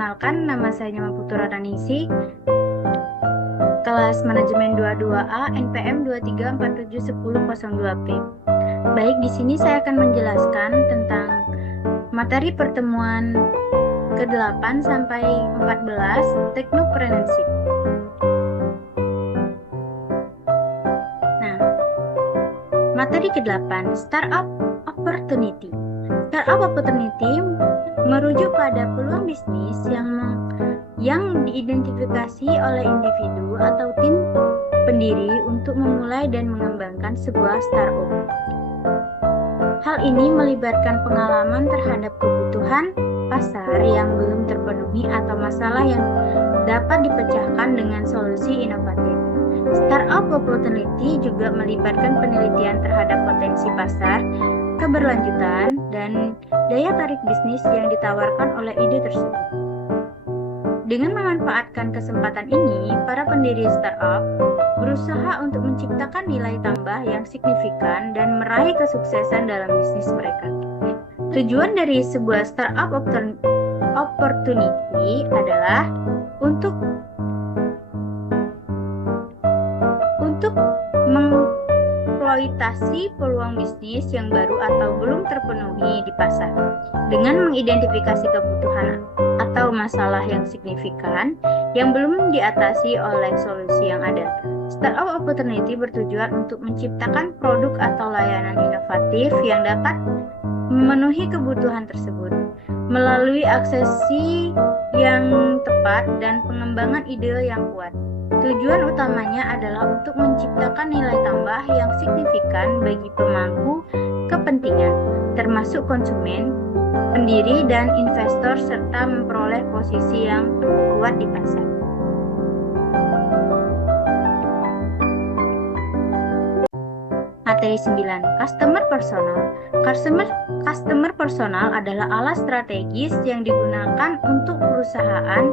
Perkenalkan, nama saya Nyama Putura Taningsih, kelas Manajemen 22A NPM 23471002P. Baik, di sini saya akan menjelaskan tentang materi pertemuan ke-8 sampai 14 Teknopreneurship. Nah, materi ke-8 Startup Opportunity. Startup Opportunity merujuk pada peluang bisnis yang diidentifikasi oleh individu atau tim pendiri untuk memulai dan mengembangkan sebuah startup. Hal ini melibatkan pengalaman terhadap kebutuhan pasar yang belum terpenuhi atau masalah yang dapat dipecahkan dengan solusi inovatif. Startup Opportunity juga melibatkan penelitian terhadap potensi pasar, keberlanjutan, dan daya tarik bisnis yang ditawarkan oleh ide tersebut. Dengan memanfaatkan kesempatan ini, para pendiri startup berusaha untuk menciptakan nilai tambah yang signifikan dan meraih kesuksesan dalam bisnis mereka. Tujuan dari sebuah startup opportunity adalah untuk mengeksploitasi peluang bisnis yang baru atau belum terpenuhi di pasar dengan mengidentifikasi kebutuhan atau masalah yang signifikan yang belum diatasi oleh solusi yang ada. Startup Opportunity bertujuan untuk menciptakan produk atau layanan inovatif yang dapat memenuhi kebutuhan tersebut melalui aksesi yang tepat dan pengembangan ide yang kuat. Tujuan utamanya adalah untuk menciptakan nilai tambah yang signifikan bagi pemangku kepentingan, termasuk konsumen, pendiri, dan investor, serta memperoleh posisi yang kuat di pasar. Materi 9. Customer Personal. Customer Personal adalah alat strategis yang digunakan untuk perusahaan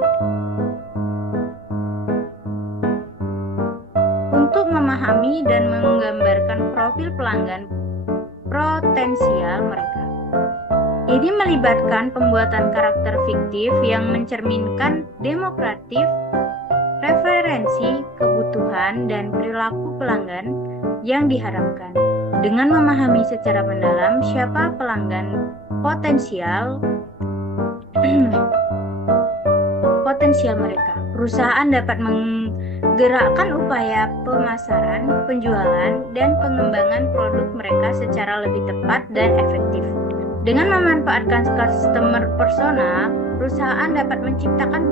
untuk memahami dan menggambarkan profil pelanggan potensial mereka. Ini melibatkan pembuatan karakter fiktif yang mencerminkan demografis, referensi, kebutuhan, dan perilaku pelanggan yang diharapkan. Dengan memahami secara mendalam siapa pelanggan potensial mereka, perusahaan dapat menggerakkan upaya pemasaran, penjualan, dan pengembangan produk mereka secara lebih tepat dan efektif. Dengan memanfaatkan customer personal, perusahaan dapat menciptakan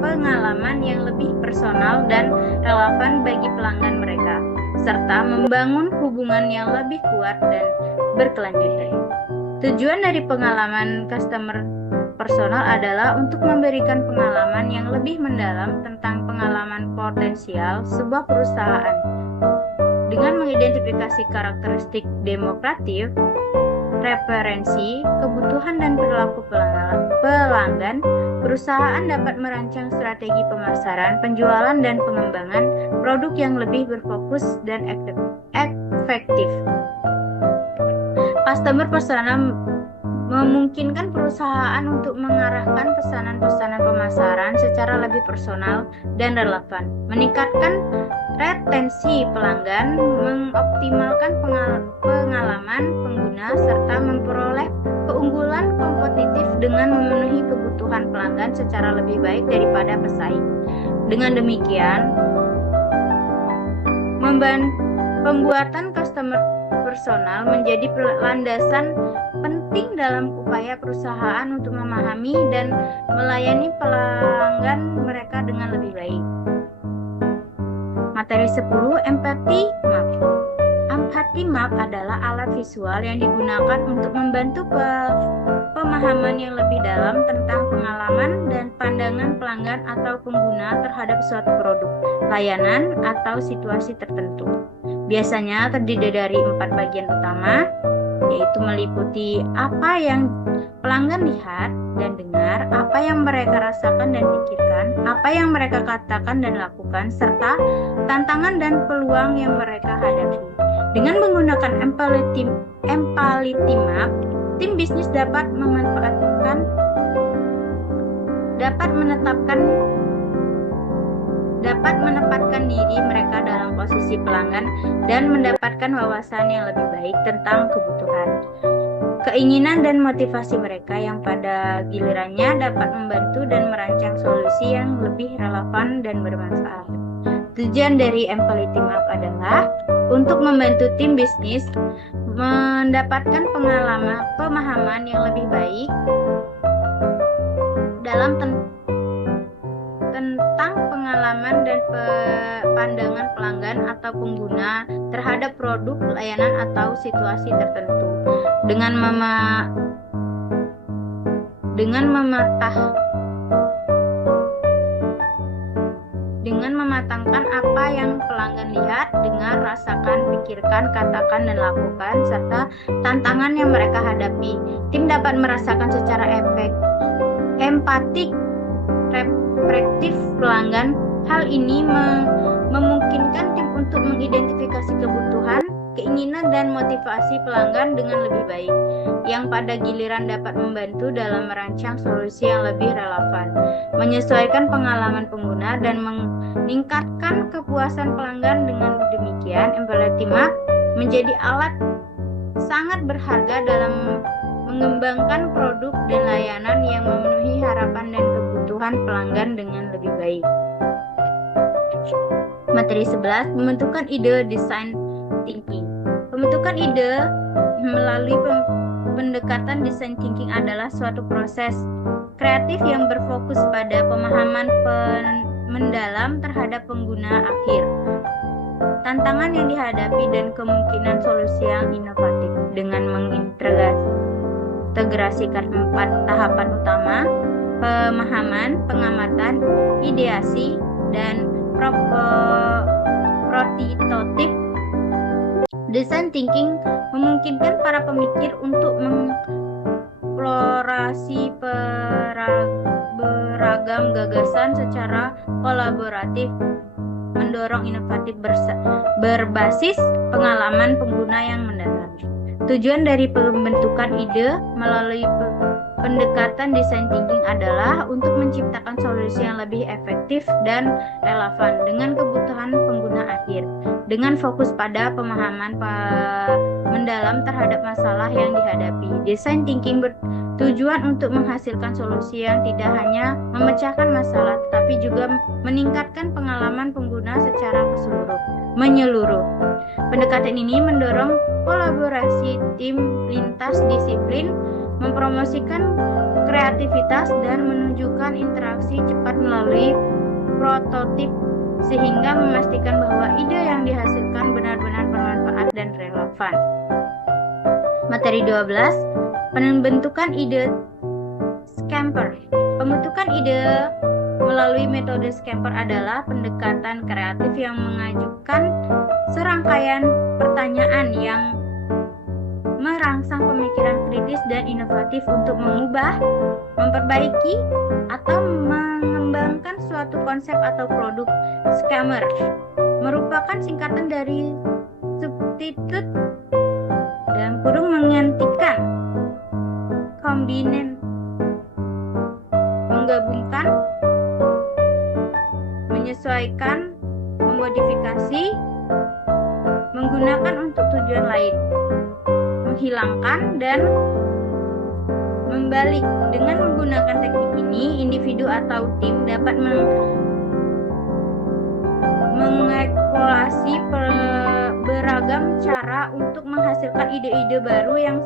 pengalaman yang lebih personal dan relevan bagi pelanggan mereka, serta membangun hubungan yang lebih kuat dan berkelanjutan. Tujuan dari pengalaman customer personal adalah untuk memberikan pengalaman yang lebih mendalam tentang pengalaman potensial sebuah perusahaan. Dengan mengidentifikasi karakteristik demografis, referensi, kebutuhan, dan perilaku pelanggan, perusahaan dapat merancang strategi pemasaran, penjualan, dan pengembangan produk yang lebih berfokus dan efektif. Customer personal memungkinkan perusahaan untuk mengarahkan pesanan-pesanan pemasaran secara lebih personal dan relevan, meningkatkan retensi pelanggan, mengoptimalkan pengalaman pengguna, serta memperoleh keunggulan kompetitif dengan memenuhi kebutuhan pelanggan secara lebih baik daripada pesaing. Dengan demikian, pembuatan customer personal menjadi landasan penting dalam upaya perusahaan untuk memahami dan melayani pelanggan mereka dengan lebih baik. Materi 10. Empathy Map. Empathy Map adalah alat visual yang digunakan untuk membantu pemahaman yang lebih dalam tentang pengalaman dan pandangan pelanggan atau pengguna terhadap suatu produk, layanan, atau situasi tertentu. Biasanya terdiri dari 4 bagian utama, yaitu meliputi apa yang pelanggan lihat dan dengar, apa yang mereka rasakan dan pikirkan, apa yang mereka katakan dan lakukan, serta tantangan dan peluang yang mereka hadapi. Dengan menggunakan empathy map, tim bisnis dapat memanfaatkan dapat menempatkan diri mereka dalam posisi pelanggan dan mendapatkan wawasan yang lebih baik tentang kebutuhan, keinginan dan motivasi mereka yang pada gilirannya dapat membantu dan merancang solusi yang lebih relevan dan bermanfaat. Tujuan dari Employee Team Up adalah untuk membantu tim bisnis mendapatkan pemahaman yang lebih baik dalam tentang pengalaman dan pandangan pelanggan atau pengguna terhadap produk, layanan, atau situasi tertentu dengan mematangkan apa yang pelanggan lihat, dengar, rasakan, pikirkan, katakan, dan lakukan, serta tantangan yang mereka hadapi. Tim dapat merasakan secara empatik reflektif pelanggan. Hal ini memungkinkan tim untuk mengidentifikasi kebutuhan, keinginan, dan motivasi pelanggan dengan lebih baik, yang pada giliran dapat membantu dalam merancang solusi yang lebih relevan, menyesuaikan pengalaman pengguna, dan meningkatkan kepuasan pelanggan. Dengan demikian, Employee Team Up menjadi alat sangat berharga dalam mengembangkan produk dan layanan yang memenuhi harapan dan kebutuhan pelanggan dengan lebih baik. Materi 11, pembentukan ide design thinking. Pembentukan ide melalui pendekatan design thinking adalah suatu proses kreatif yang berfokus pada pemahaman mendalam terhadap pengguna akhir, tantangan yang dihadapi, dan kemungkinan solusi yang inovatif dengan mengintegrasikan 4 tahapan utama: pemahaman, pengamatan, ideasi, dan prototip. Design thinking memungkinkan para pemikir untuk mengeksplorasi beragam gagasan secara kolaboratif, mendorong inovatif berbasis pengalaman pengguna yang mendalam. Tujuan dari pembentukan ide melalui pendekatan design thinking adalah untuk menciptakan solusi yang lebih efektif dan relevan dengan kebutuhan pengguna akhir, dengan fokus pada pemahaman mendalam terhadap masalah yang dihadapi. Design thinking bertujuan untuk menghasilkan solusi yang tidak hanya memecahkan masalah, tetapi juga meningkatkan pengalaman pengguna secara menyeluruh. Pendekatan ini mendorong kolaborasi tim lintas disiplin, mempromosikan kreativitas, dan menunjukkan interaksi cepat melalui prototip, sehingga memastikan bahwa ide yang dihasilkan benar-benar bermanfaat dan relevan. Materi 12, pembentukan ide Scamper. Pembentukan ide melalui metode Scamper adalah pendekatan kreatif yang mengajukan serangkaian pertanyaan yang merangsang pemikiran kritis dan inovatif untuk mengubah, memperbaiki, atau mengembangkan suatu konsep atau produk. Scammer merupakan singkatan dari substitute dan menggantikan, combine, menggabungkan, menyesuaikan, memodifikasi, menggunakan untuk tujuan lain, menghilangkan, dan membalik. Dengan menggunakan teknik ini, individu atau tim dapat mengeksplorasi beragam cara untuk menghasilkan ide-ide baru yang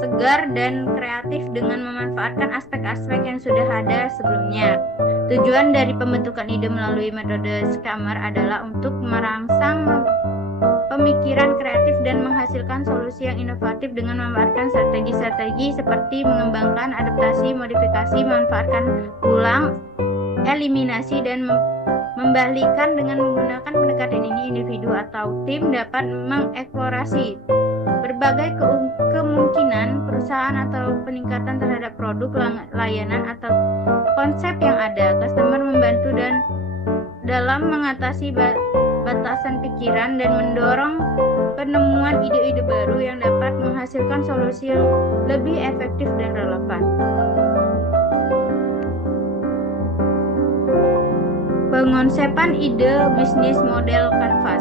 segar dan kreatif dengan memanfaatkan aspek-aspek yang sudah ada sebelumnya. Tujuan dari pembentukan ide melalui metode Scamper adalah untuk merangsang pemikiran kreatif dan menghasilkan solusi yang inovatif dengan memanfaatkan strategi-strategi seperti mengembangkan, adaptasi, modifikasi, memanfaatkan ulang, eliminasi, dan membalikkan. Dengan menggunakan pendekatan ini, individu atau tim dapat mengeksplorasi berbagai kemungkinan perusahaan atau peningkatan terhadap produk, layanan, atau konsep yang ada. Customer membantu dan dalam mengatasi batasan pikiran dan mendorong penemuan ide-ide baru yang dapat menghasilkan solusi yang lebih efektif dan relevan. Pengonsepan ide bisnis model kanvas.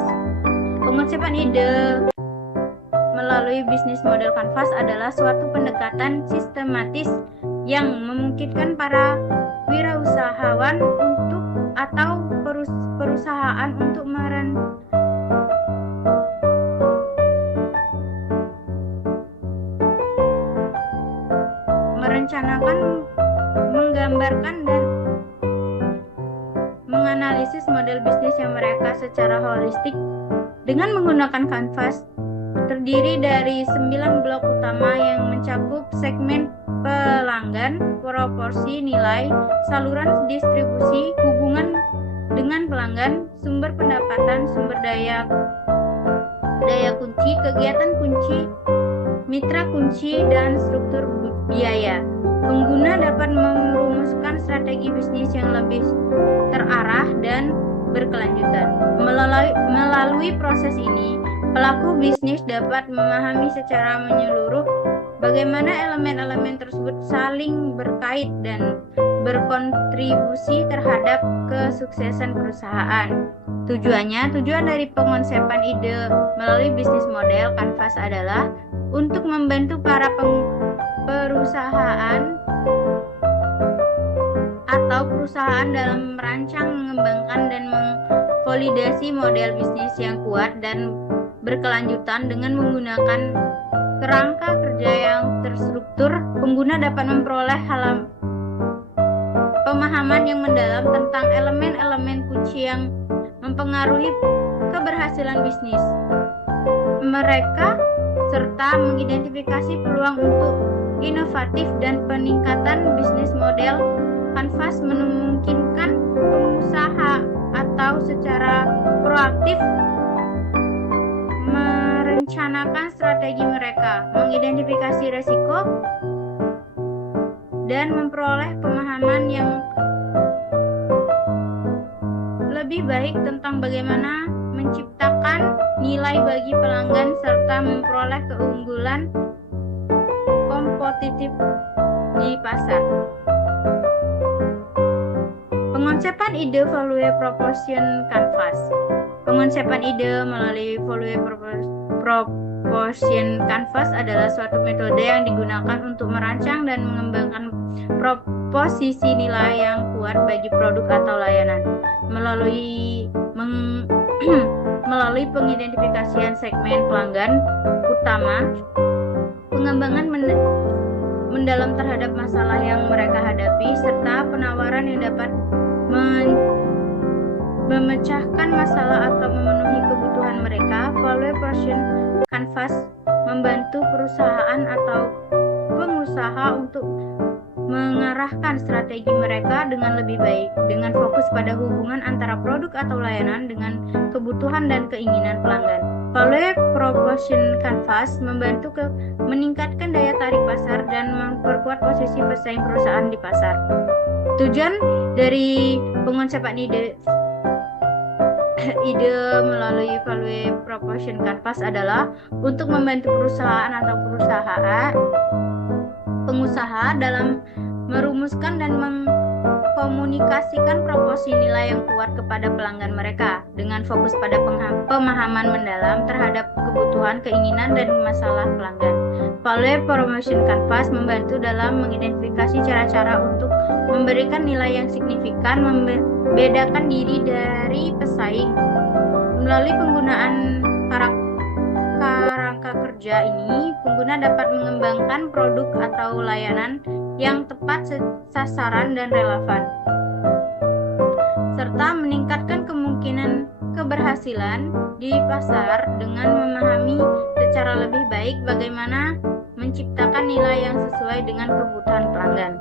Pengonsepan ide melalui bisnis model kanvas adalah suatu pendekatan sistematis yang memungkinkan para wirausahawan untuk atau perusahaan untuk merencanakan, menggambarkan, dan menganalisis model bisnis yang mereka secara holistik dengan menggunakan kanvas. Terdiri dari 9 blok utama yang mencakup segmen pelanggan, proporsi nilai, saluran distribusi, hubungan dengan pelanggan, sumber pendapatan, sumber daya kunci, kegiatan kunci, mitra kunci, dan struktur biaya. Pengguna dapat merumuskan strategi bisnis yang lebih terarah dan berkelanjutan. Melalui proses ini, pelaku bisnis dapat memahami secara menyeluruh bagaimana elemen-elemen tersebut saling berkait dan berkontribusi terhadap kesuksesan perusahaan. Tujuan dari pengonsepan ide melalui bisnis model kanvas adalah untuk membantu para perusahaan dalam merancang, mengembangkan, dan mengvalidasi model bisnis yang kuat dan berkelanjutan dengan menggunakan kerangka kerja yang terstruktur. Pengguna dapat memperoleh pemahaman yang mendalam tentang elemen-elemen kunci yang mempengaruhi keberhasilan bisnis mereka serta mengidentifikasi peluang untuk inovatif dan peningkatan bisnis model. Kanvas memungkinkan pengusaha atau secara proaktif merencanakan strategi mereka, mengidentifikasi risiko, dan memperoleh pemahaman yang lebih baik tentang bagaimana menciptakan nilai bagi pelanggan serta memperoleh keunggulan kompetitif di pasar. Pengonsepan ide value proposition kanvas. Pengonsepan ide melalui value proposition kanvas adalah suatu metode yang digunakan untuk merancang dan mengembangkan proposisi nilai yang kuat bagi produk atau layanan melalui pengidentifikasian segmen pelanggan utama, pengembangan mendalam terhadap masalah yang mereka hadapi, serta penawaran yang dapat memecahkan masalah atau memenuhi kebutuhan mereka. Value proposition kanvas membantu perusahaan atau pengusaha untuk mengarahkan strategi mereka dengan lebih baik, dengan fokus pada hubungan antara produk atau layanan dengan kebutuhan dan keinginan pelanggan. Value proposition kanvas membantu meningkatkan daya tarik pasar dan memperkuat posisi pesaing perusahaan di pasar. Tujuan dari pengonsepan ide melalui value proposition kanvas adalah untuk membantu perusahaan atau pengusaha dalam merumuskan dan mengkomunikasikan proporsi nilai yang kuat kepada pelanggan mereka dengan fokus pada pemahaman mendalam terhadap kebutuhan, keinginan, dan masalah pelanggan. Value proposition kanvas membantu dalam mengidentifikasi cara-cara untuk memberikan nilai yang signifikan, membedakan diri dari pesaing. Melalui penggunaan kerangka kerja ini, pengguna dapat mengembangkan produk atau layanan yang tepat sasaran dan relevan, serta meningkatkan kemungkinan keberhasilan di pasar dengan memahami secara lebih baik bagaimana menciptakan nilai yang sesuai dengan kebutuhan pelanggan.